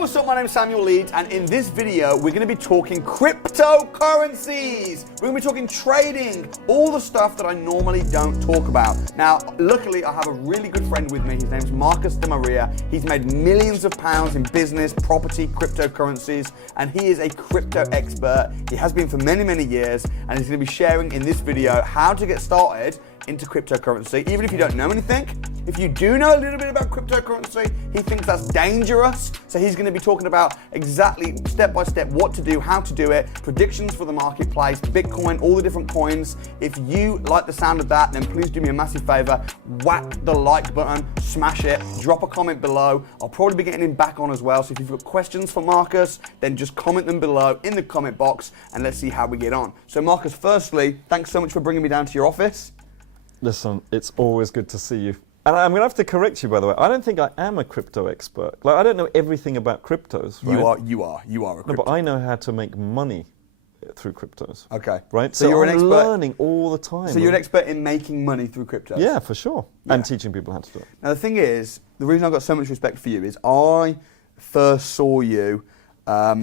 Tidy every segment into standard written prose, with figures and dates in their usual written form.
what's up? My name is Samuel Leeds, and in this video, we're going to be talking cryptocurrencies. We're going to be talking trading, all the stuff that I normally don't talk about. Now, luckily, I have a really good friend with me. His name's Marcus de Maria. He's made millions of pounds in business, property, cryptocurrencies, and he is a crypto expert. He has been for many, many years, and he's going to be sharing in this video how to get started into cryptocurrency, even if you don't know anything. If you do know a little bit about cryptocurrency, he thinks that's dangerous. So he's going to be talking about exactly step by step what to do, how to do it, predictions for the marketplace, Bitcoin, all the different coins. If you like the sound of that, then please do me a massive favor, whack the like button, smash it, drop a comment below. I'll probably be getting him back on as well. So if you've got questions for Marcus, then just comment them below in the comment box and let's see how we get on. So Marcus, firstly, thanks so much for bringing me down to your office. Listen, it's always good to see you. And I'm going to have to correct you, by the way. I don't think I am a crypto expert. Like, I don't know everything about cryptos, right? You are a crypto. No, but I know how to make money through cryptos. Okay. Right? So you're an expert, learning all the time. So you're an expert in making money through cryptos? Yeah, for sure. Yeah. And teaching people how to do it. Now, the thing is, the reason I've got so much respect for you is I first saw you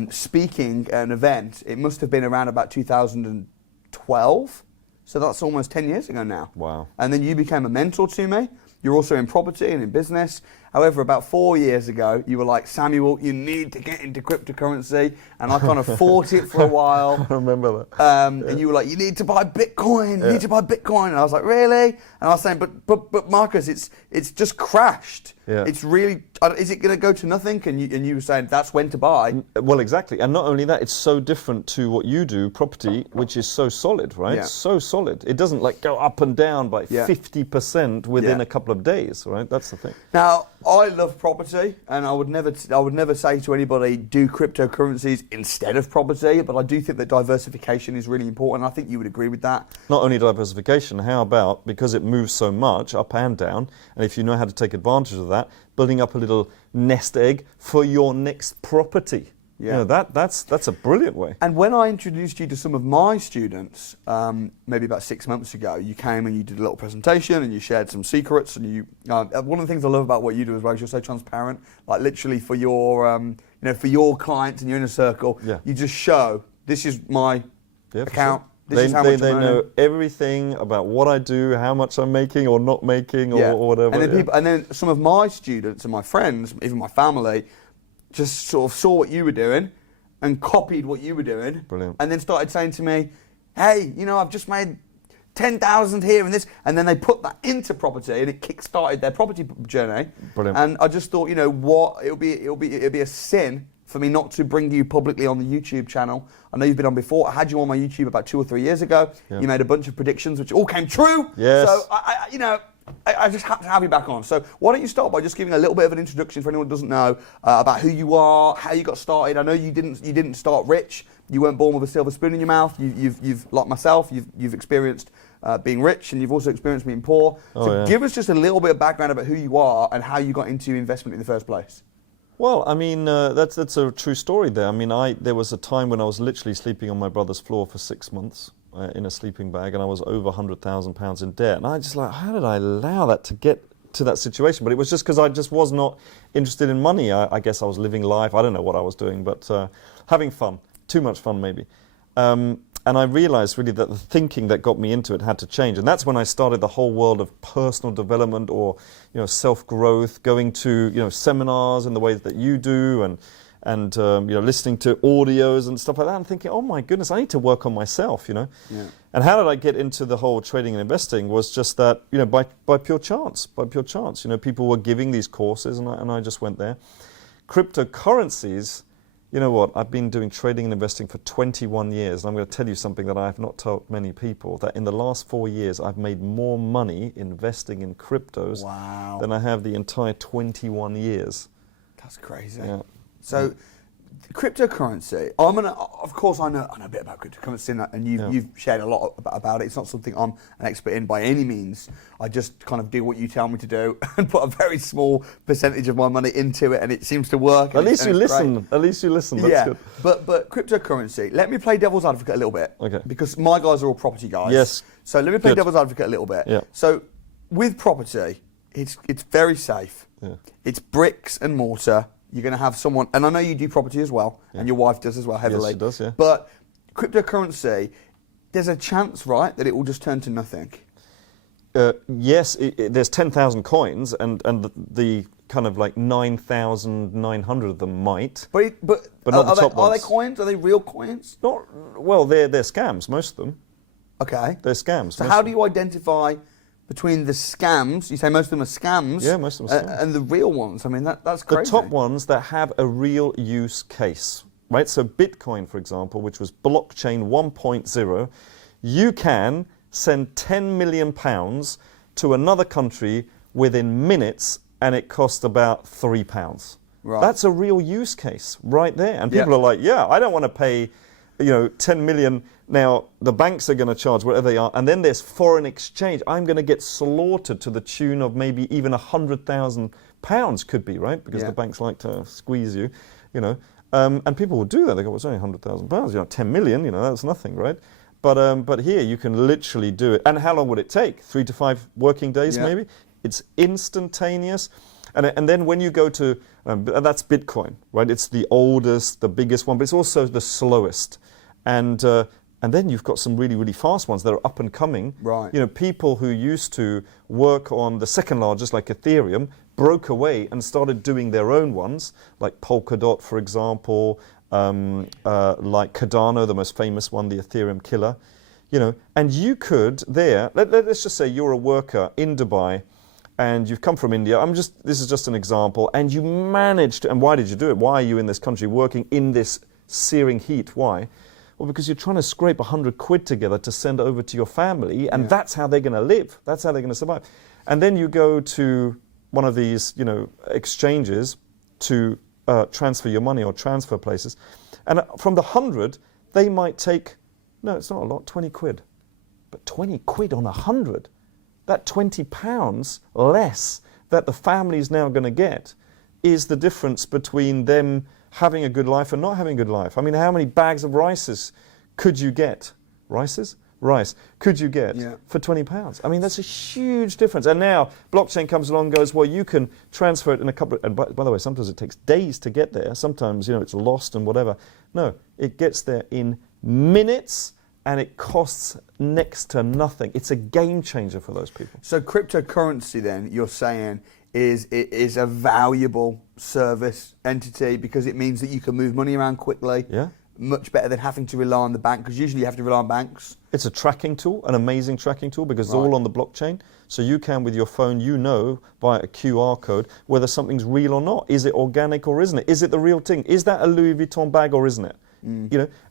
speaking at an event. It must have been around about 2012. So that's almost 10 years ago now. Wow. And then you became a mentor to me. You're also in property and in business. However, about 4 years ago, you were like, Samuel, you need to get into cryptocurrency. And I kind of fought it for a while. I remember that. And you were like, you need to buy Bitcoin. You need to buy Bitcoin. And I was like, really? And I was saying, but Marcus, it's just crashed. Yeah. It's really, is it going to go to nothing? And you were saying that's when to buy. Well, exactly. And not only that, it's so different to what you do, property, which is so solid, right? Yeah. So solid. It doesn't like go up and down by 50% within a couple of days, right? That's the thing. Now, I love property, and I would never say to anybody do cryptocurrencies instead of property, but I do think that diversification is really important. I think you would agree with that. Not only diversification, how about, because it moves so much up and down, and if you know how to take advantage of that, building up a little nest egg for your next property. Yeah, you know, that's a brilliant way. And when I introduced you to some of my students, maybe about 6 months ago, you came and you did a little presentation and you shared some secrets. And you, one of the things I love about what you do as well is you're so transparent. Like literally for your, for your clients and your inner circle, you just show this is my account. Sure. This is how much they know everything about what I do, how much I'm making or not making, or whatever. And then and then some of my students and my friends, even my family, just sort of saw what you were doing and copied what you were doing. Brilliant. And then started saying to me, hey, I've just made 10,000 here and this. And then they put that into property and it kick-started their property journey. Brilliant. And I just thought, what, it'll be a sin for me not to bring you publicly on the YouTube channel. I know you've been on before. I had you on my YouTube about 2 or 3 years ago. Yeah. You made a bunch of predictions which all came true. Yes. So I just have to have you back on. So why don't you start by just giving a little bit of an introduction for anyone who doesn't know about who you are, how you got started. I know you didn't start rich. You weren't born with a silver spoon in your mouth. You've like myself, you've experienced being rich, and you've also experienced being poor. So give us just a little bit of background about who you are and how you got into investment in the first place. Well, I mean, that's a true story there. I mean, there was a time when I was literally sleeping on my brother's floor for 6 months. In a sleeping bag, and I was over £100,000 in debt. And I just like, how did I allow that to get to that situation? But it was just because I just was not interested in money. I guess I was living life. I don't know what I was doing, but having fun. Too much fun, maybe. And I realized really that the thinking that got me into it had to change. And that's when I started the whole world of personal development or, self-growth, going to, seminars in the way that you do, and listening to audios and stuff like that, and thinking, oh my goodness, I need to work on myself, Yeah. And how did I get into the whole trading and investing was just that, by pure chance, people were giving these courses and I just went there. Cryptocurrencies, you know what, I've been doing trading and investing for 21 years, and I'm going to tell you something that I have not told many people, that in the last 4 years, I've made more money investing in cryptos than I have the entire 21 years. That's crazy. Yeah. So, cryptocurrency. Of course, I know a bit about cryptocurrency, and you've shared a lot about it. It's not something I'm an expert in by any means. I just kind of do what you tell me to do and put a very small percentage of my money into it, and it seems to work. At least you listen. At least you listen. That's good. But cryptocurrency. Let me play devil's advocate a little bit. Okay. Because my guys are all property guys. Yes. So let me play devil's advocate a little bit. Yeah. So with property, it's very safe. Yeah. It's bricks and mortar. you're going to have someone, and I know you do property as well, and your wife does as well heavily. Yes, she does, yeah. But cryptocurrency, there's a chance, right, that it will just turn to nothing. Yes, there's 10,000 coins, and the kind of like 9,900 of them might. But not the top are they ones. coins? Are they real coins? Not well. They're scams. Most of them. Okay. They're scams. So how do you identify between the scams? You say most of them are scams. Yeah, most of them are scams. And the real ones. I mean, that's crazy. The top ones that have a real use case, right? So Bitcoin, for example, which was blockchain 1.0, you can send 10 million pounds to another country within minutes, and it cost about £3. Right. That's a real use case right there. And people are like, yeah, I don't want to pay, 10 million. Now, the banks are going to charge whatever they are. And then there's foreign exchange. I'm going to get slaughtered to the tune of maybe even £100,000 could be, right? Because the banks like to squeeze you, and people will do that. They go, well, it's only £100,000, 10 million, that's nothing, right? But here you can literally do it. And how long would it take? 3 to 5 working days, maybe? It's instantaneous. And then when you go to, that's Bitcoin, right? It's the oldest, the biggest one, but it's also the slowest. And then you've got some really, really fast ones that are up and coming. Right. People who used to work on the second largest, like Ethereum, broke away and started doing their own ones, like Polkadot, for example, like Cardano, the most famous one, the Ethereum killer. And you could there, let's just say you're a worker in Dubai, and you've come from India. This is just an example, and you managed to, and why did you do it? Why are you in this country working in this searing heat? Why? Well, because you're trying to scrape 100 quid together to send over to your family, and that's how they're going to live. That's how they're going to survive. And then you go to one of these, exchanges to transfer your money or transfer places. And from the 100, they might take, no, it's not a lot, 20 quid. But 20 quid on 100, that £20 less that the family is now going to get is the difference between them having a good life and not having a good life. I mean, how many bags of rice could you get? Rice could you get for £20? I mean, that's a huge difference. And now blockchain comes along and goes, well, you can transfer it in a couple of, and by the way, sometimes it takes days to get there. Sometimes, it's lost and whatever. No, it gets there in minutes, and it costs next to nothing. It's a game changer for those people. So cryptocurrency then, you're saying, is a valuable service entity because it means that you can move money around quickly. Yeah. Much better than having to rely on the bank, because usually you have to rely on banks. It's a tracking tool, an amazing tracking tool, because it's all on the blockchain. So you can, with your phone, via a QR code, whether something's real or not. Is it organic or isn't it? Is it the real thing? Is that a Louis Vuitton bag or isn't it?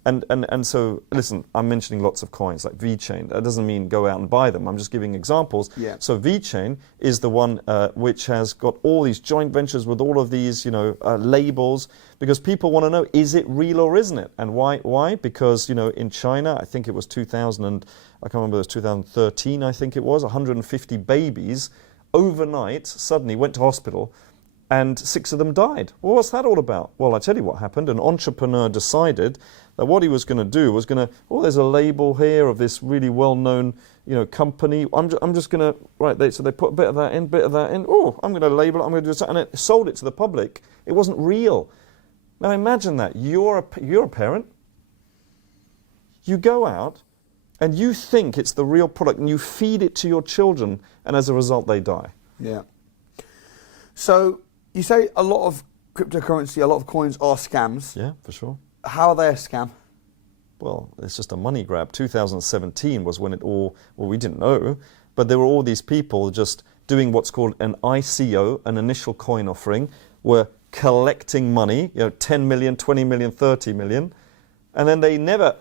And so, listen, I'm mentioning lots of coins like VeChain. That doesn't mean go out and buy them. I'm just giving examples. Yeah. So VeChain is the one which has got all these joint ventures with all of these, labels, because people want to know, is it real or isn't it? And why? Because, in China, I think it was 2013, I think it was, 150 babies overnight suddenly went to hospital, and 6 of them died. Well, what's that all about? Well, I tell you what happened. An entrepreneur decided that what he was going to do was there's a label here of this really well-known, company. I'm just going to, so they put a bit of that in. Oh, I'm going to label it, I'm going to do something. And it sold it to the public. It wasn't real. Now imagine that. You're a parent. You go out and you think it's the real product, and you feed it to your children, and as a result, they die. Yeah. So, you say a lot of cryptocurrency, a lot of coins are scams. Yeah, for sure. How are they a scam? Well, it's just a money grab. 2017 was when we didn't know, but there were all these people just doing what's called an ICO, an initial coin offering, were collecting money, 10 million, 20 million, 30 million, and then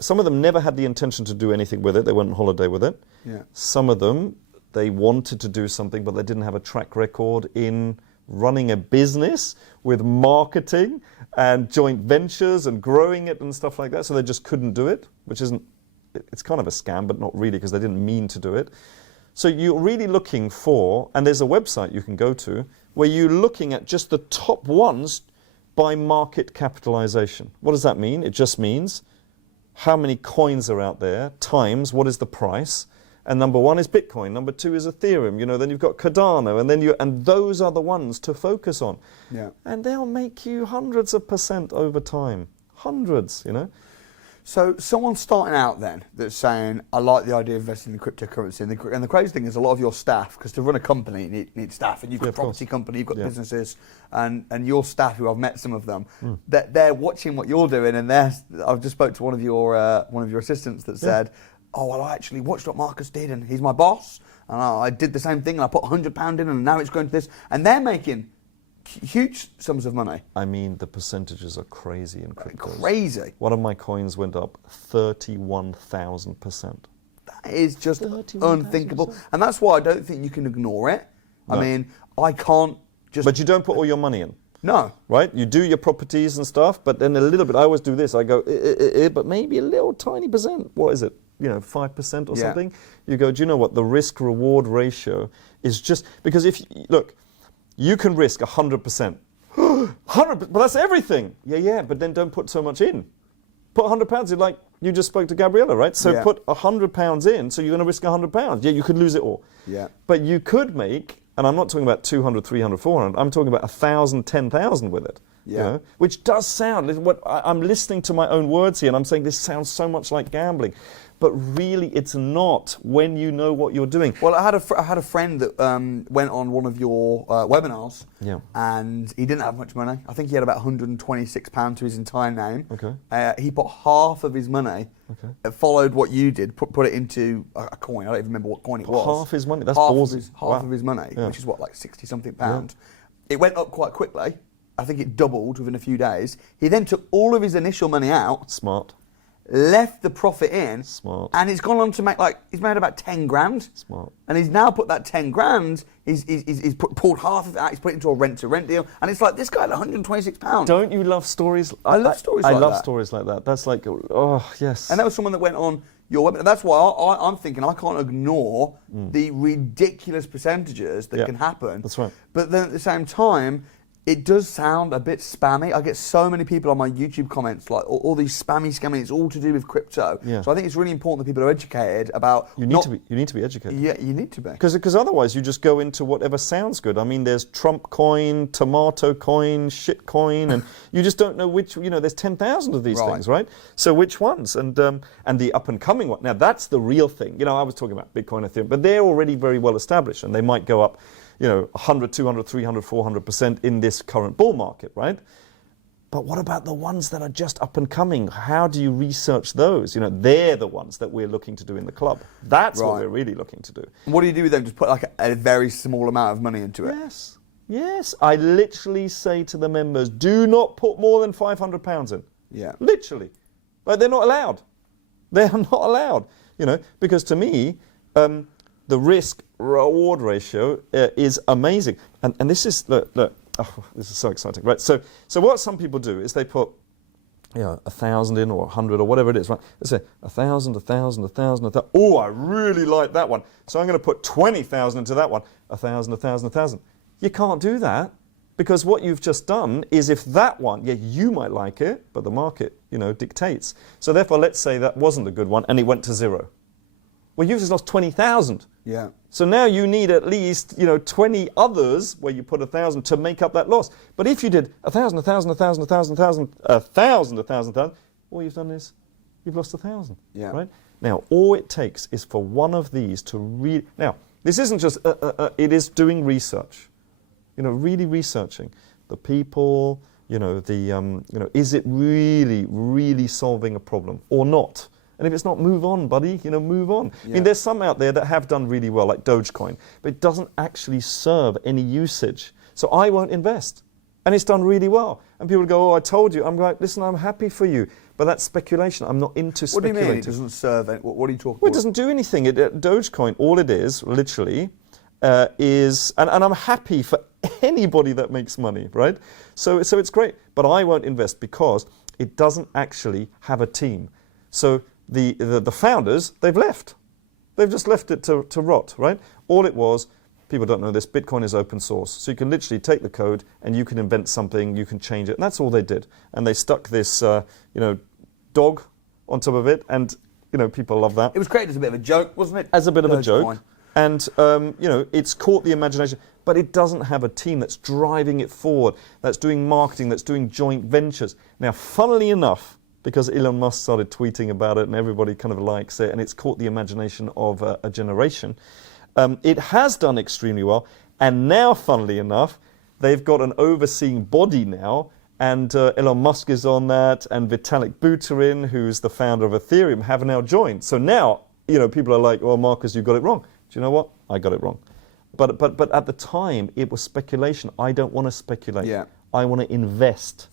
some of them never had the intention to do anything with it. They went on holiday with it. Yeah. Some of them, they wanted to do something, but they didn't have a track record in running a business with marketing and joint ventures and growing it and stuff like that. So they just couldn't do it, it's kind of a scam, but not really, because they didn't mean to do it. So you're really looking for, and there's a website you can go to, where you're looking at just the top ones by market capitalization. What does that mean? It just means how many coins are out there times what is the price, And number one is Bitcoin. Number two is Ethereum. You know, then you've got Cardano, and those are the ones to focus on. Yeah. And they'll make you hundreds of % over time. Hundreds, you know. So someone starting out then that's saying, I like the idea of investing in cryptocurrency. And the crazy thing is a lot of your staff, because to run a company you need staff, and you've got a property company, you've got businesses, and your staff, who I've met some of them, they're watching what you're doing, and I've just spoke to one of your assistants that said, oh, well, I actually watched what Marcus did, and he's my boss, and I did the same thing, and I put £100 in, and now it's going to this, and they're making huge sums of money. I mean, the percentages are crazy in crypto. Crazy. One of my coins went up 31,000%. That is just unthinkable. And that's why I don't think you can ignore it. No. I mean, I can't just... But you don't put all your money in. No. Right? You do your properties and stuff, but then a little bit, I always do this, I go, but maybe a little tiny percent. What is it? 5% or something. You go, do you know what? The risk-reward ratio is just... Because look, you can risk 100%. 100%, but that's everything. Yeah, but then don't put so much in. Put £100 in, like you just spoke to Gabriella, right? So put £100 in, so you're going to risk £100. Yeah, you could lose it all. Yeah. But you could make, and I'm not talking about 200, 300, 400, I'm talking about 1,000, 10,000 with it. Yeah. You know, which does sound, I'm listening to my own words here, and I'm saying this sounds so much like gambling. But really, it's not when you know what you're doing. Well, I had a friend that went on one of your webinars, and he didn't have much money. I think he had about £126 to his entire name. Okay. He put half of his money, followed what you did, put it into a coin. I don't even remember what coin it was. Half his money? That's ballsy. Half of his money, which is what, like 60-something pounds. It went up quite quickly. I think it doubled within a few days. He then took all of his initial money out. Smart. Left the profit in. Smart. And he's gone on to make he's made about 10 grand. Smart. And he's now put that 10 grand, he's pulled half of it out, he's put it into a rent-to-rent deal. And it's like, this guy had £126. Don't you love stories? I love stories like that. I love stories like that. That's like, oh, yes. And that was someone that went on your website. That's why I'm thinking I can't ignore the ridiculous percentages that can happen. That's right. But then at the same time, it does sound a bit spammy. I get so many people on my YouTube comments, like all these scamming. It's all to do with crypto. Yeah. So I think it's really important that people are educated about. You need to be educated. Yeah, you need to be. Because otherwise you just go into whatever sounds good. I mean, there's Trump coin, tomato coin, shit coin, and you just don't know which. There's 10,000 of these things, right? So which ones? And the up and coming one. Now that's the real thing. I was talking about Bitcoin, Ethereum, but they're already very well established, and they might go up 100, 200, 300, 400% in this current bull market, right? But what about the ones that are just up and coming? How do you research those? They're the ones that we're looking to do in the club. That's what we're really looking to do. What do you do with them? Just put a very small amount of money into it? Yes. I literally say to the members, do not put more than £500 in. Yeah. Literally. Like, they're not allowed. They are not allowed. Because to me, the risk-reward ratio is amazing. And this is, look, this is so exciting, right? So what some people do is they put 1,000 in or 100 or whatever it is, right? They say 1,000, 1,000, 1,000, 1,000. Oh, I really like that one. So I'm going to put 20,000 into that one. 1,000, 1,000, 1,000. You can't do that, because what you've just done is, if that one, you might like it, but the market, dictates. So therefore, let's say that wasn't a good one and it went to zero. Well, you've just lost 20,000. Yeah. So now you need at least 20 others where you put 1,000 to make up that loss. But if you did 1,000, 1,000, 1,000, 1,000, 1,000, 1,000, 1,000, 1,000, all you've done is you've lost 1,000. Yeah. Right. Now all it takes is for one of these to really. Now this isn't just. It is doing research. Really researching the people. Is it really solving a problem or not? And if it's not, move on, buddy. Move on. Yeah. I mean, there's some out there that have done really well, like Dogecoin, but it doesn't actually serve any usage. So I won't invest. And it's done really well. And people go, oh, I told you. I'm like, listen, I'm happy for you. But that's speculation. I'm not into speculating. What do you mean it doesn't serve? What are you talking about? Well, it doesn't do anything. Dogecoin, all it is, literally, is, and I'm happy for anybody that makes money, right? So it's great. But I won't invest because it doesn't actually have a team. So the founders, they've left. They've just left it to rot, right? All it was, people don't know this, Bitcoin is open source. So you can literally take the code and you can invent something, you can change it. And that's all they did. And they stuck this, dog on top of it. And, people love that. It was created as a bit of a joke, wasn't it? As a bit of a joke. Dogecoin. And, it's caught the imagination, but it doesn't have a team that's driving it forward, that's doing marketing, that's doing joint ventures. Now, funnily enough, because Elon Musk started tweeting about it and everybody kind of likes it, and it's caught the imagination of a generation, it has done extremely well. And now, funnily enough, they've got an overseeing body now, and Elon Musk is on that, and Vitalik Buterin, who's the founder of Ethereum, have now joined. So now, people are like, well, Marcus, you got it wrong. Do you know what? I got it wrong. But at the time, it was speculation. I don't want to speculate. Yeah. I want to invest.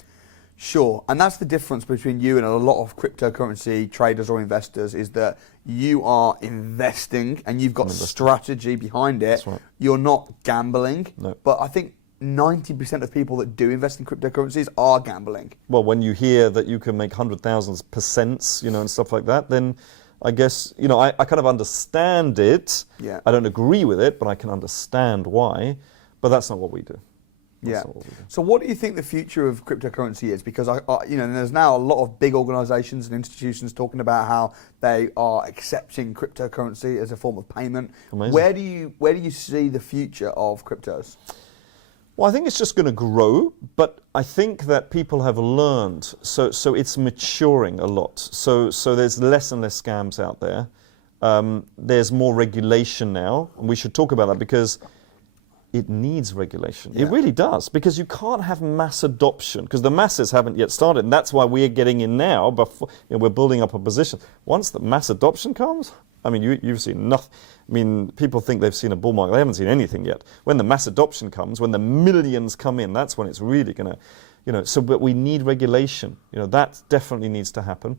Sure, and that's the difference between you and a lot of cryptocurrency traders or investors, is that you are investing and you've got strategy behind it. That's right. You're not gambling. No. But I think 90% of people that do invest in cryptocurrencies are gambling. Well, when you hear that you can make 100,000%, and stuff like that, then I guess, I kind of understand it. Yeah. I don't agree with it, but I can understand why. But that's not what we do. Yeah. So what do you think the future of cryptocurrency is? Because there's now a lot of big organisations and institutions talking about how they are accepting cryptocurrency as a form of payment. Amazing. Where do you see the future of cryptos? Well, I think it's just going to grow, but I think that people have learned. So it's maturing a lot. So there's less and less scams out there. There's more regulation now, and we should talk about that because it needs regulation. Yeah. It really does, because you can't have mass adoption, because the masses haven't yet started, and that's why we're getting in now. Before, we're building up a position. Once the mass adoption comes, you've seen nothing. People think they've seen a bull market. They haven't seen anything yet. When the mass adoption comes, when the millions come in, that's when it's really going to, but we need regulation. That definitely needs to happen.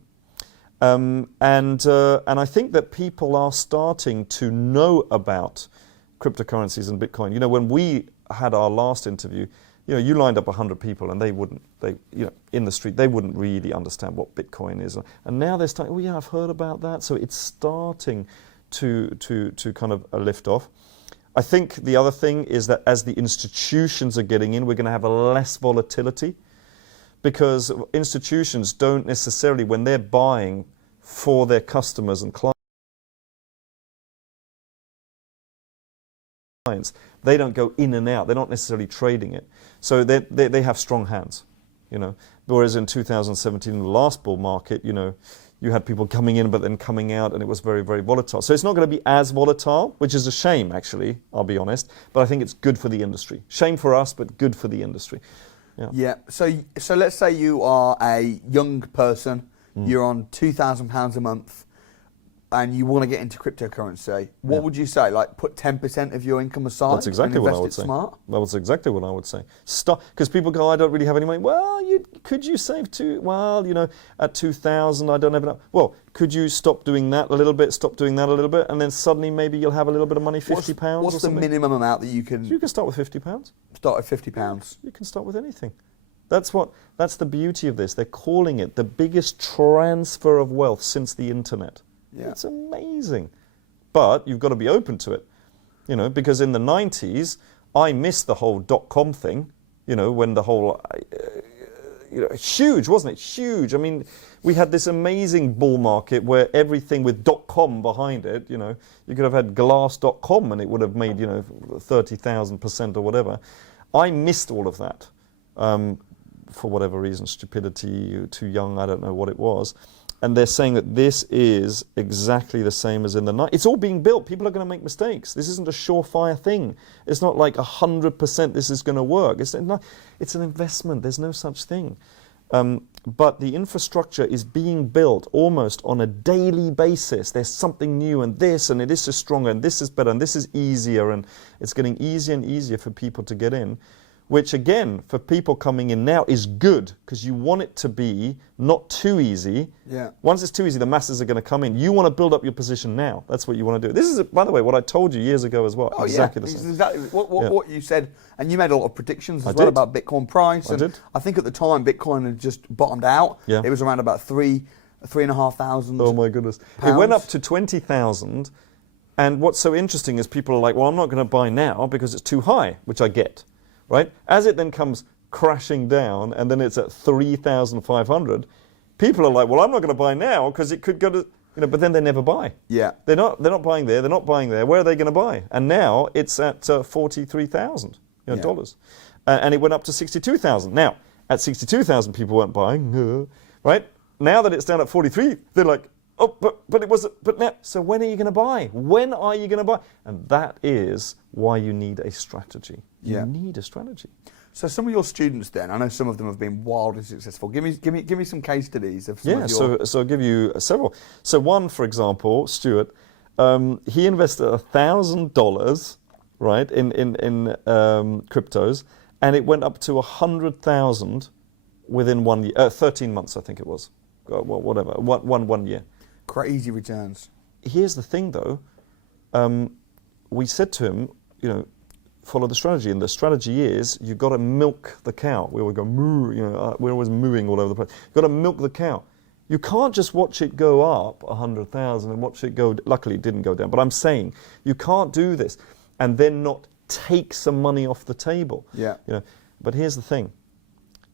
And I think that people are starting to know about cryptocurrencies and Bitcoin. When we had our last interview, you lined up 100 people and in the street, they wouldn't really understand what Bitcoin is. And now they're starting, I've heard about that. So it's starting to kind of lift off. I think the other thing is that as the institutions are getting in, we're going to have a less volatility, because institutions don't necessarily, when they're buying for their customers and clients, they don't go in and out. They're not necessarily trading it. So they have strong hands, Whereas in 2017, in the last bull market, you had people coming in but then coming out, and it was very, very volatile. So it's not going to be as volatile, which is a shame, actually, I'll be honest. But I think it's good for the industry. Shame for us, but good for the industry. Yeah. So let's say you are a young person, you're on £2,000 a month, and you want to get into cryptocurrency. What would you say? Like, put 10% of your income aside. That's exactly what I would say. Smart? That's exactly what I would say. Stop, because people go, I don't really have any money. Well, could you save at 2,000, I don't have enough. Well, could you stop doing that a little bit, stop doing that a little bit, and then suddenly maybe you'll have a little bit of money, £50 What's or something? the minimum amount that you can... You can start with £50. Start at £50. You can start with anything. That's the beauty of this. They're calling it the biggest transfer of wealth since the internet. Yeah. It's amazing. But you've got to be open to it, because in the 90s, I missed the whole .com thing, when the whole, huge, wasn't it? Huge. We had this amazing bull market where everything with .com behind it, you could have had glass.com and it would have made, 30,000% or whatever. I missed all of that for whatever reason, stupidity, too young, I don't know what it was. And they're saying that this is exactly the same as in the 90s. It's all being built. People are going to make mistakes. This isn't a surefire thing. It's not like 100% this is going to work. It's an investment. There's no such thing. But the infrastructure is being built almost on a daily basis. There's something new, and this is stronger, and this is better, and this is easier, and it's getting easier and easier for people to get in. Which again, for people coming in now, is good, because you want it to be not too easy. Yeah. Once it's too easy, the masses are going to come in. You want to build up your position now. That's what you want to do. This is, by the way, what I told you years ago as well. Oh, exactly yeah. the same. Exactly what you said, and you made a lot of predictions as well about Bitcoin price. I did. I think at the time Bitcoin had just bottomed out. Yeah. It was around about 3,500. Oh my goodness! Pounds. It went up to 20,000. And what's so interesting is people are like, well, I'm not going to buy now because it's too high, which I get. Right? As it then comes crashing down and then it's at 3,500, people are like, well, I'm not going to buy now because it could go to But then they never buy. Yeah. They're not buying there. They're not buying there. Where are they going to buy? And now it's at $43,000 dollars, and it went up to 62,000. Now at 62,000, people weren't buying, right? Now that it's down at 43, they're like, oh, but it was, but now. So when are you going to buy? When are you going to buy? And that is why you need a strategy. You need a strategy. So some of your students, then, I know some of them have been wildly successful. Give me some case studies of some of your. So I'll give you several. So one, for example, Stuart, he invested $1,000, right, in cryptos, and it went up to 100,000 within 1 year, 13 months, I think it was, whatever, one year. Crazy returns. Here's the thing, though. We said to him, follow the strategy, and the strategy is you've got to milk the cow. We always go moo, we're always mooing all over the place. You've got to milk the cow. You can't just watch it go up 100,000 and watch it go. Luckily, it didn't go down. But I'm saying you can't do this and then not take some money off the table. Yeah. But here's the thing.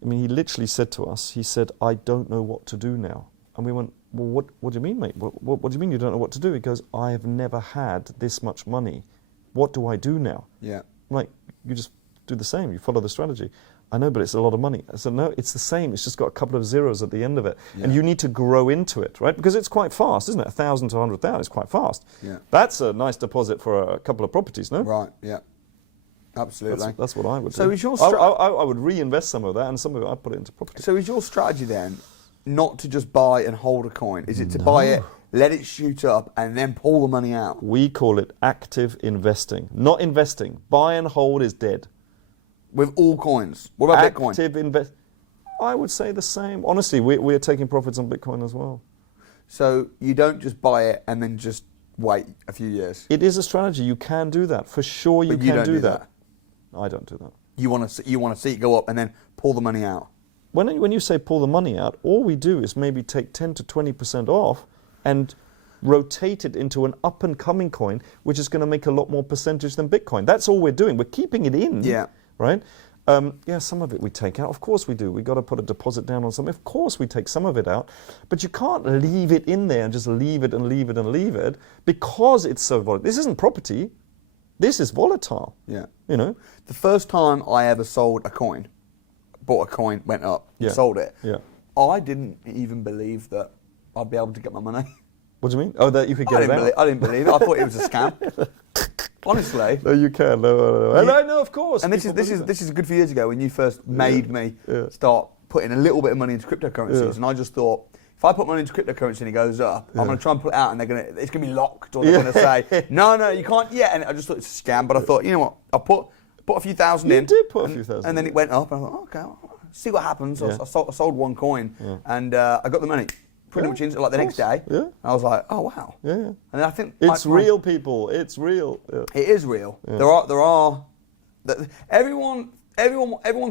I mean, he literally said to us, he said, "I don't know what to do now." And we went, "Well, what do you mean, mate? What do you mean you don't know what to do?" He goes, "I have never had this much money. What do I do now?" Yeah. I'm like, you just do the same. You follow the strategy. I know, but it's a lot of money. I said, no, it's the same. It's just got a couple of zeros at the end of it. Yeah. And you need to grow into it, right? Because it's quite fast, isn't it? 1,000 to 100,000 is quite fast. Yeah. That's a nice deposit for a couple of properties, no? Right, yeah. Absolutely. That's what I would do. So is your I would reinvest some of that, and some of it I'd put it into property. So is your strategy then not to just buy and hold a coin? Is it to buy it, let it shoot up, and then pull the money out? We call it active investing, not investing. Buy and hold is dead. With all coins? What about Bitcoin? Active invest. I would say the same. Honestly, we're taking profits on Bitcoin as well. So you don't just buy it and then just wait a few years? It is a strategy. You can do that. For sure you can do that. I don't do that. You want to see it go up and then pull the money out? When you say pull the money out, all we do is maybe take 10 to 20% off and rotate it into an up-and-coming coin, which is going to make a lot more percentage than Bitcoin. That's all we're doing. We're keeping it in, right? Some of it we take out. Of course we do. We've got to put a deposit down on something. Of course we take some of it out. But you can't leave it in there and just leave it and leave it and leave it because it's so volatile. This isn't property. This is volatile. Yeah. The first time I ever sold a coin, bought a coin, went up, and sold it, I didn't even believe that I'd be able to get my money. What do you mean? Oh, that you could get it out? I didn't believe it. I thought it was a scam. Honestly. No, you can. No, of course. And this is a good few years ago when you first made me start putting a little bit of money into cryptocurrencies, and I just thought, if I put money into cryptocurrency and it goes up, I'm going to try and pull it out, and it's going to be locked, or they're going to say, no, you can't yet. And I just thought it's a scam. But I thought, you know what? I'll put a few thousand in. You did put a few thousand. And then it went up, and I thought, okay, I'll see what happens. I sold one coin, and I got the money pretty much into like the next day. Yeah. And I was like, oh wow. Yeah. And I think it's real, people. It's real. Yeah. It is real. Yeah. There are. Everyone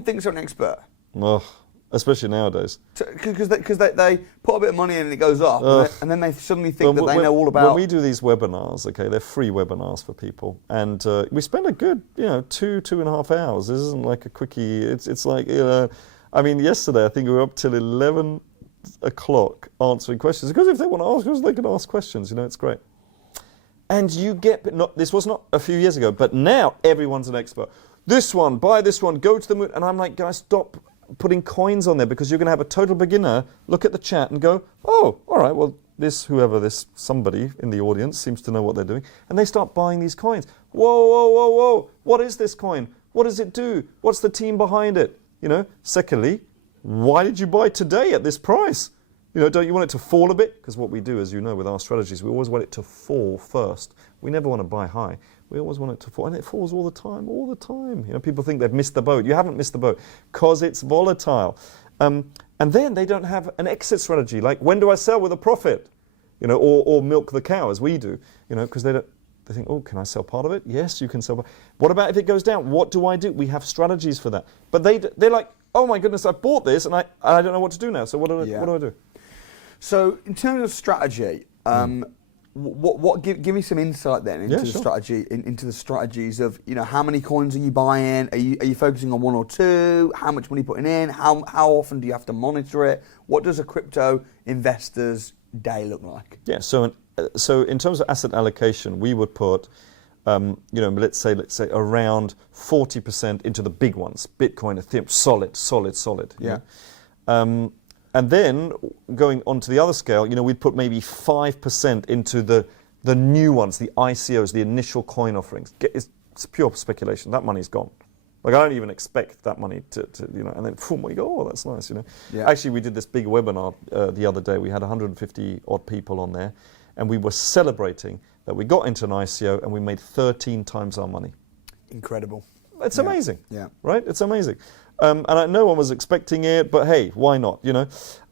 thinks they're an expert. Oh. Especially nowadays. Because they put a bit of money in and it goes up, and then they suddenly think that they know all about... When we do these webinars, okay, they're free webinars for people, and we spend a good, 2.5 hours. This isn't like a quickie. It's like, I mean, yesterday I think we were up till 11 o'clock answering questions, because if they want to ask questions, they can ask questions, it's great. And you get, this was not a few years ago, but now everyone's an expert. This one, buy this one, go to the moon, and I'm like, guys, stop putting coins on there, because you're going to have a total beginner look at the chat and go, oh, all right, well, somebody in the audience seems to know what they're doing, and they start buying these coins. Whoa, what is this coin? What does it do? What's the team behind it? Secondly, why did you buy today at this price? Don't you want it to fall a bit? Because what we do, as you know, with our strategies, we always want it to fall first. We never want to buy high. We always want it to fall, and it falls all the time. People think they've missed the boat. You haven't missed the boat, because it's volatile. And then they don't have an exit strategy, like when do I sell with a profit, or milk the cow as we do, because they think, oh, can I sell part of it? Yes, you can sell. What about if it goes down? What do I do? We have strategies for that. But they're like, oh my goodness, I bought this and I don't know what to do now. So what do I do? So in terms of strategy, give me some insight then into the strategy, into the strategies of how many coins are you buying? Are you focusing on one or two? How much money putting in? How often do you have to monitor it? What does a crypto investor's day look like? Yeah, so in terms of asset allocation, we would put, let's say around 40% into the big ones, Bitcoin, Ethereum, solid. Yeah. And then going on to the other scale, we'd put maybe 5% into the new ones, the ICOs, the initial coin offerings. It's pure speculation. That money's gone. Like, I don't even expect that money to and then boom, we go, oh, that's nice, Yeah. Actually, we did this big webinar the other day. We had 150 odd people on there, and we were celebrating that we got into an ICO and we made 13 times our money. Incredible. It's amazing. Yeah. Right? It's amazing. And no one was expecting it, but hey, why not,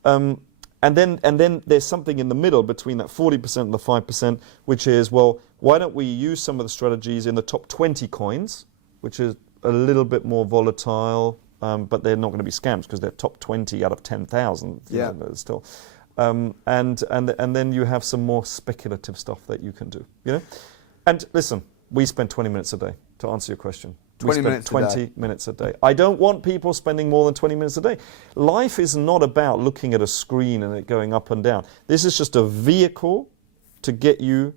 And then there's something in the middle between that 40% and the 5%, which is, well, why don't we use some of the strategies in the top 20 coins, which is a little bit more volatile, but they're not going to be scams because they're top 20 out of 10,000. Yeah. Still. And then you have some more speculative stuff that you can do, And listen, we spend 20 minutes a day to answer your question. 20 minutes 20 minutes a day. I don't want people spending more than 20 minutes a day. Life is not about looking at a screen and it going up and down. This is just a vehicle to get you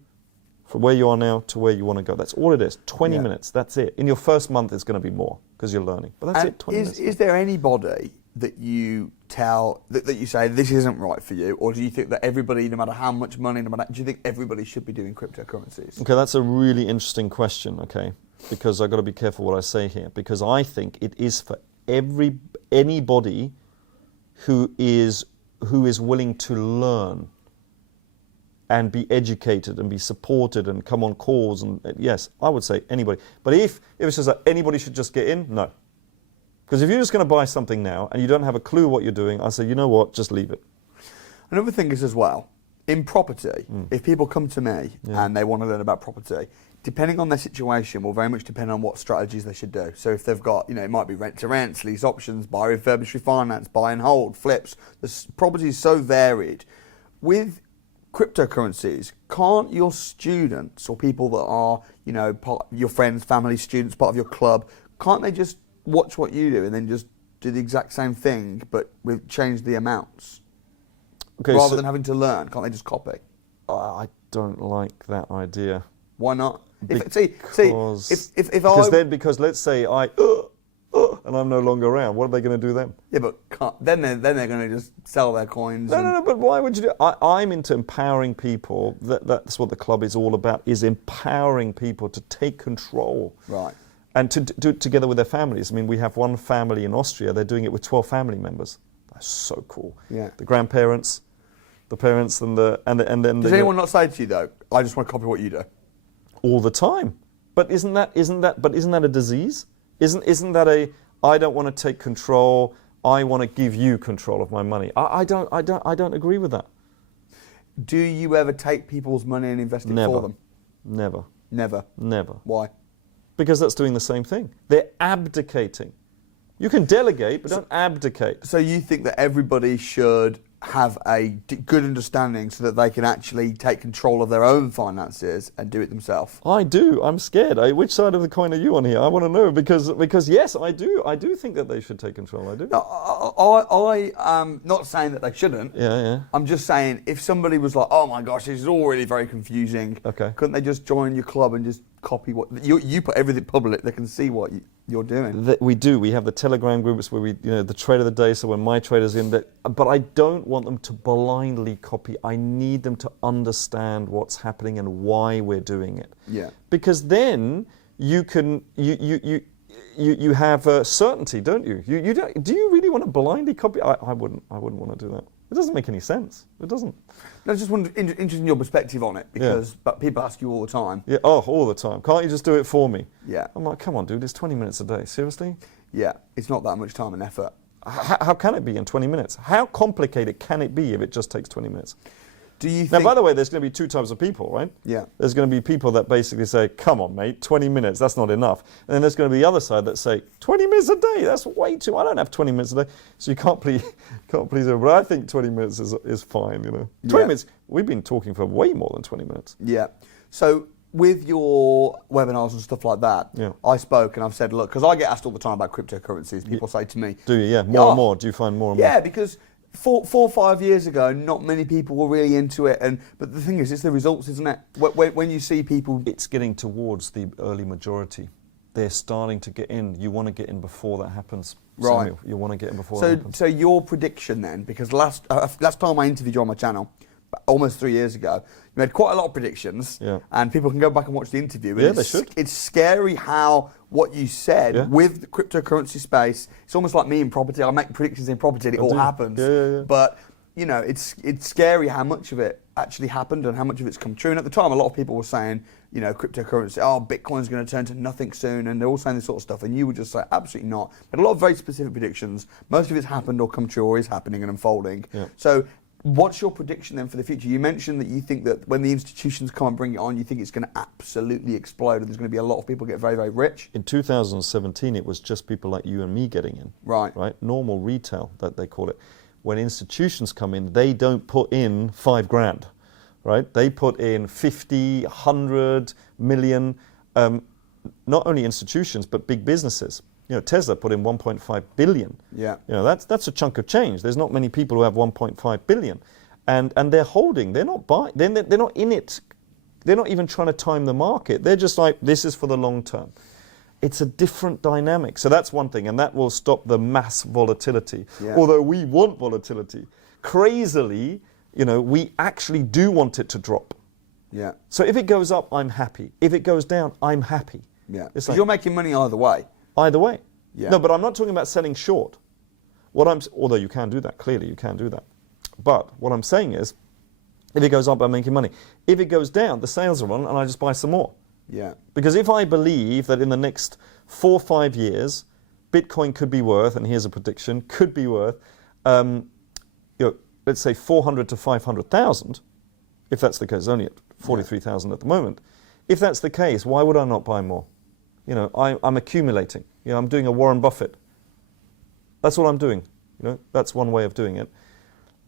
from where you are now to where you want to go. That's all it is. 20 minutes. That's it. In your first month, it's going to be more because you're learning. But that's it. 20 minutes. Is there anybody that you tell that you say this isn't right for you, or do you think that everybody, no matter how much money, do you think everybody should be doing cryptocurrencies? Okay, that's a really interesting question. Okay, because I've got to be careful what I say here, because I think it is for anybody who is willing to learn and be educated and be supported and come on calls, and yes, I would say anybody. But if it's just that anybody should just get in, no. Because if you're just going to buy something now and you don't have a clue what you're doing, I say, you know what, just leave it. Another thing is as well, in property, if people come to me and they want to learn about property, depending on their situation will very much depend on what strategies they should do. So if they've got, it might be rent to rents, lease options, buy, refurbish, refinance, buy and hold, flips. The property is so varied. With cryptocurrencies, can't your students or people that are, part of your friends, family, students, part of your club, can't they just watch what you do and then just do the exact same thing but change the amounts? Okay, rather than having to learn, can't they just copy? I don't like that idea. Why not? Because let's say and I'm no longer around, what are they going to do then? Yeah, but then they're going to just sell their coins. No, but why would you do it? I'm into empowering people. That's what the club is all about, is empowering people to take control. Right. And to do it together with their families. I mean, we have one family in Austria, they're doing it with 12 family members. That's so cool. Yeah. The grandparents, the parents, and then Does anyone not say to you though, I just want to copy what you do? All the time. But isn't that a disease? Isn't that I don't want to take control, I want to give you control of my money. I don't agree with that. Do you ever take people's money and invest it for them? Never. Never. Why? Because that's doing the same thing. They're abdicating. You can delegate, but don't abdicate. So you think that everybody should have a good understanding so that they can actually take control of their own finances and do it themselves? I do. I'm scared. Which side of the coin are you on here? I want to know because yes, I do. I do think that they should take control. I do. No, I am not saying that they shouldn't. Yeah. I'm just saying if somebody was like, oh my gosh, this is all really very confusing. Okay. Couldn't they just join your club and just copy what you put everything public? They can see what you're doing. We do. We have the Telegram groups where the trade of the day. So when my trader's in, but I don't want them to blindly copy. I need them to understand what's happening and why we're doing it. Yeah. Because then you can you have certainty, don't you? Do you really want to blindly copy? I wouldn't want to do that. It doesn't make any sense. It doesn't. I just interested in your perspective on it because but people ask you all the time. Yeah, all the time. Can't you just do it for me? Yeah. I'm like, come on, dude, it's 20 minutes a day. Seriously? Yeah, it's not that much time and effort. How can it be in 20 minutes? How complicated can it be if it just takes 20 minutes? Do you think... Now, by the way, there's going to be two types of people, right? Yeah. There's going to be people that basically say, come on, mate, 20 minutes, that's not enough. And then there's going to be the other side that say, 20 minutes a day, that's way too... I don't have 20 minutes a day. So you can't please everyone. But I think 20 minutes is fine, 20 minutes, we've been talking for way more than 20 minutes. Yeah. So with your webinars and stuff like that, I spoke and I've said, look, because I get asked all the time about cryptocurrencies. People say to me... Do you? Yeah. More and more. Do you find more and more? Yeah, because 4 or 5 years ago, not many people were really into it. But the thing is, it's the results, isn't it? When you see people... It's getting towards the early majority. They're starting to get in. You want to get in before that happens, Right. Samuel. You want to get in before that happens. So your prediction then, because last time I interviewed you on my channel, almost 3 years ago, you made quite a lot of predictions, and people can go back and watch the interview. Yeah, they should. It's scary how what you said with the cryptocurrency space. It's almost like me in property. I make predictions in property, and it all happens. Yeah. But you know, it's scary how much of it actually happened and how much of it's come true. And at the time, a lot of people were saying, you know, cryptocurrency, oh, Bitcoin's going to turn to nothing soon, and they're all saying this sort of stuff, and you would just say, absolutely not. But a lot of very specific predictions. Most of it's happened or come true or is happening and unfolding. Yeah. So what's your prediction then for the future? You mentioned that you think that when the institutions come and bring it on, you think it's going to absolutely explode and there's going to be a lot of people get very, very rich? In 2017, it was just people like you and me getting in. Right. Normal retail, that they call it. When institutions come in, they don't put in $5,000, right? They put in 50, 100 million, not only institutions, but big businesses. You know, Tesla put in 1.5 billion. Yeah. You know, that's a chunk of change. There's not many people who have 1.5 billion. And they're holding, they're not buying, they're not in it. They're not even trying to time the market. They're just like, this is for the long term. It's a different dynamic. So that's one thing, and that will stop the mass volatility. Yeah. Although we want volatility. Crazily, you know, we actually do want it to drop. Yeah. So if it goes up, I'm happy. If it goes down, I'm happy. Yeah. It's Because like, you're making money either way. either way. Yeah. No, but I'm not talking about selling short. Although you can do that, clearly you can do that. But what I'm saying is, if it goes up, I'm making money. If it goes down, the sales are on and I just buy some more. Yeah. Because if I believe that in the next 4 or 5 years, Bitcoin could be worth, and here's a prediction, could be worth, you know, let's say 400 to 500,000, if that's the case, only at 43,000 at the moment. If that's the case, why would I not buy more? You know, I'm accumulating. You know, I'm doing a Warren Buffett. That's what I'm doing. You know, that's one way of doing it.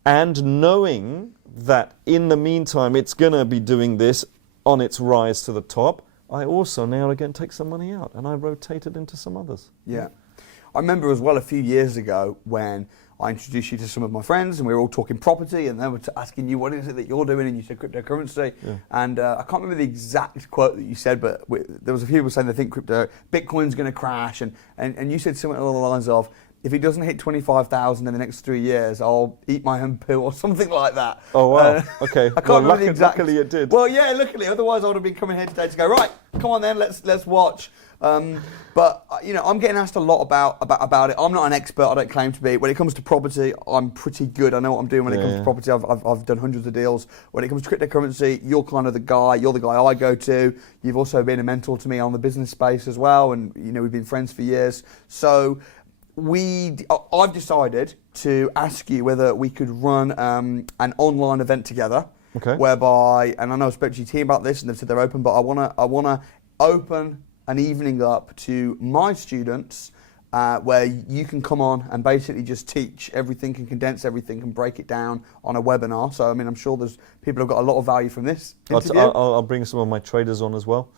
And knowing that in the meantime, it's going to be doing this on its rise to the top, I also now and again take some money out and I rotate it into some others. Yeah. I remember as well a few years ago when I introduced you to some of my friends and we were all talking property and they were asking you, what is it that you're doing? And you said cryptocurrency. Yeah. And I can't remember the exact quote that you said, but there was a few people saying they think Bitcoin's going to crash. And you said something along the lines of, if it doesn't hit 25,000 in the next 3 years, I'll eat my own poo or something like that. Oh, wow. Okay. I can't remember the exact. Luckily it did. Well, yeah, luckily. Otherwise, I would have been coming here today to go, right, come on then, let's watch. But, you know, I'm getting asked a lot about it. I'm not an expert. I don't claim to be. When it comes to property, I'm pretty good. I know what I'm doing when it comes to property. I've done hundreds of deals. When it comes to cryptocurrency, you're kind of the guy. You're the guy I go to. You've also been a mentor to me on the business space as well. And, you know, we've been friends for years. So I've decided to ask you whether we could run an online event together, whereby, and I know I spoke to your team about this and they've said they're open, but I want to open an evening up to my students where you can come on and basically just teach everything and condense everything and break it down on a webinar. So I mean, I'm sure there's people who've got a lot of value from this interview. I'll bring some of my traders on as well.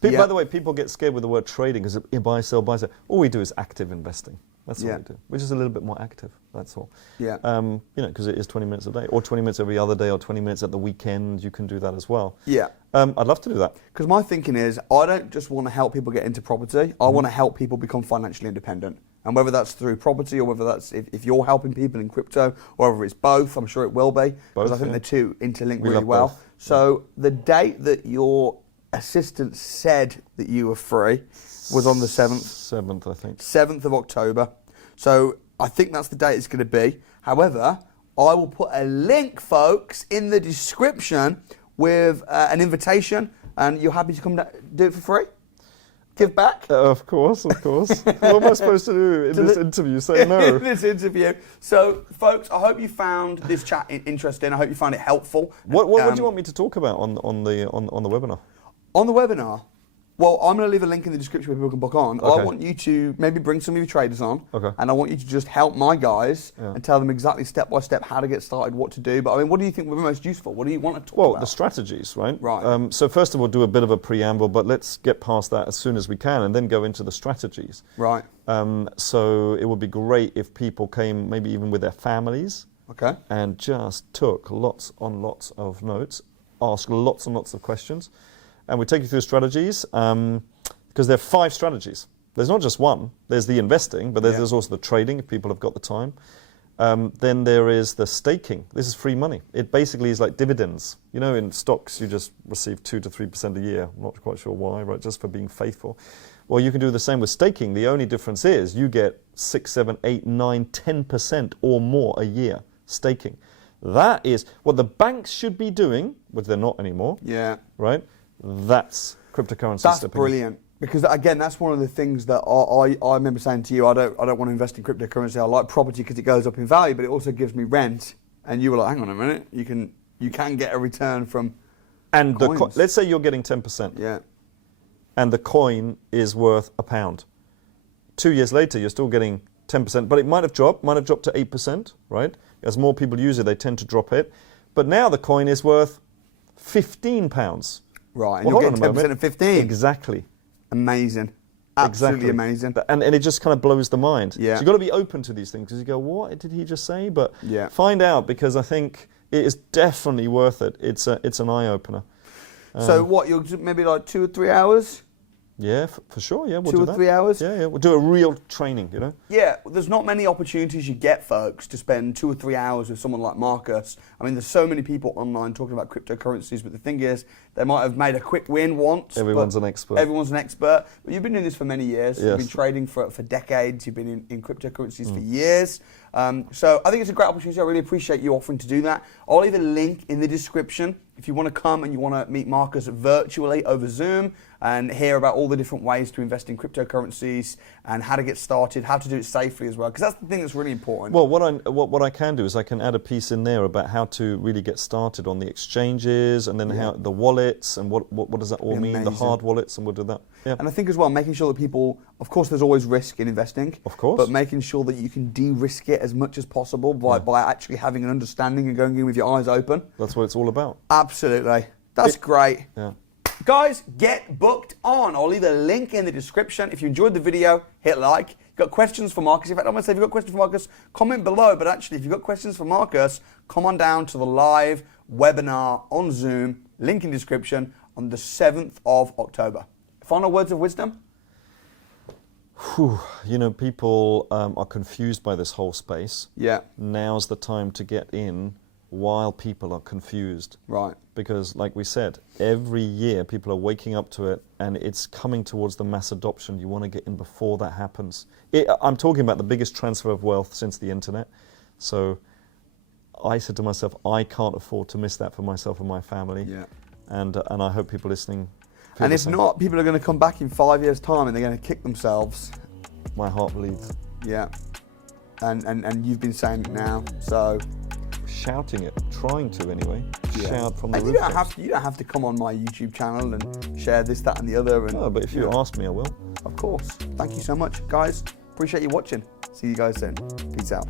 By the way, people get scared with the word trading because buy, sell, buy, sell. All we do is active investing. That's what we do, which is a little bit more active. That's all. Yeah. You know, because it is 20 minutes a day, or 20 minutes every other day, or 20 minutes at the weekend. You can do that as well. Yeah. I'd love to do that. Because my thinking is, I don't just want to help people get into property. I want to help people become financially independent. And whether that's through property or whether that's if you're helping people in crypto, or whether it's both, I'm sure it will be. Because I think the two interlink really well. Both. So the date that your assistant said that you were free was on the 7th. 7th, I think. 7th of October. So I think that's the date it's going to be. However, I will put a link, folks, in the description with an invitation. And you're happy to come do it for free? Give back? Of course, of course. What am I supposed to do in this interview? Say no. In this interview. So, folks, I hope you found this chat interesting. I hope you found it helpful. What do you want me to talk about on the webinar? On the webinar, well, I'm going to leave a link in the description where people can book on. I want you to maybe bring some of your traders on, and I want you to just help my guys and tell them exactly step by step how to get started, what to do. But I mean, what do you think would be most useful? What do you want to talk about? Well, the strategies, right? Right. So first of all, do a bit of a preamble, but let's get past that as soon as we can, and then go into the strategies. Right. So it would be great if people came, maybe even with their families. Okay. And just took lots on lots of notes, asked lots and lots of questions. And we take you through strategies, because there are 5 strategies. There's not just one. There's the investing, but there's also the trading, if people have got the time. Then there is the staking. This is free money. It basically is like dividends. You know, in stocks, you just receive 2 to 3% a year. I'm not quite sure why, right? Just for being faithful. Well, you can do the same with staking. The only difference is you get 6, 7, 8, 9, 10% or more a year staking. That is what the banks should be doing, which they're not anymore. Yeah. Right? That's cryptocurrency. That's brilliant. Because again, that's one of the things that I remember saying to you. I don't want to invest in cryptocurrency. I like property because it goes up in value, but it also gives me rent. And you were like, hang on a minute, you can get a return from. And coins. let's say you're getting 10%. Yeah. And the coin is worth £1. 2 years later, you're still getting 10%, but it might have dropped to 8%, right? As more people use it, they tend to drop it. But now the coin is worth £15. Right, and you're getting 10% of 15. Exactly. Amazing. Absolutely amazing. And it just kind of blows the mind. Yeah. So you've got to be open to these things, because you go, what did he just say? But yeah. Find out, because I think it is definitely worth it. It's an eye-opener. So what, you'll maybe like 2 or 3 hours? Yeah, for sure. Yeah, we'll 2 do or that. 3 hours? Yeah. We'll do a real training, you know? Yeah, there's not many opportunities you get, folks, to spend 2 or 3 hours with someone like Marcus. I mean, there's so many people online talking about cryptocurrencies, but the thing is, they might have made a quick win once. Everyone's an expert. Everyone's an expert. But you've been doing this for many years. Yes. You've been trading for decades. You've been in cryptocurrencies for years. So I think it's a great opportunity. I really appreciate you offering to do that. I'll leave a link in the description if you want to come and you want to meet Marcus virtually over Zoom and hear about all the different ways to invest in cryptocurrencies and how to get started, how to do it safely as well, because that's the thing that's really important. Well, what I can do is I can add a piece in there about how to really get started on the exchanges, and then how the wallets, and what does that all mean, the hard wallets, and we'll do that. Yeah. And I think as well, making sure that people, of course there's always risk in investing, of course, but making sure that you can de-risk it as much as possible by actually having an understanding and going in with your eyes open. That's what it's all about. Absolutely. That's great. Yeah. Guys, get booked on. I'll leave a link in the description. If you enjoyed the video, hit like. If you've got questions for Marcus, in fact, I'm going to say if you've got questions for Marcus, comment below. But actually, if you've got questions for Marcus, come on down to the live webinar on Zoom, link in description, on the 7th of October. Final words of wisdom? Whew. You know, people are confused by this whole space. Yeah. Now's the time to get in while people are confused. Right. Because, like we said, every year people are waking up to it, and it's coming towards the mass adoption. You want to get in before that happens. I'm talking about the biggest transfer of wealth since the internet. So I said to myself, I can't afford to miss that for myself and my family. Yeah. And I hope people listening feel And the if same. Not, people are going to come back in 5 years' time and they're going to kick themselves. My heart bleeds. Yeah. And you've been saying it now, so... Shouting it, trying to anyway. Yeah. Shout from the and rooftops. you don't have to come on my YouTube channel and share this, that, and the other. And, No, but if you ask me, I will. Of course. Thank you so much, guys. Appreciate you watching. See you guys soon. Peace out.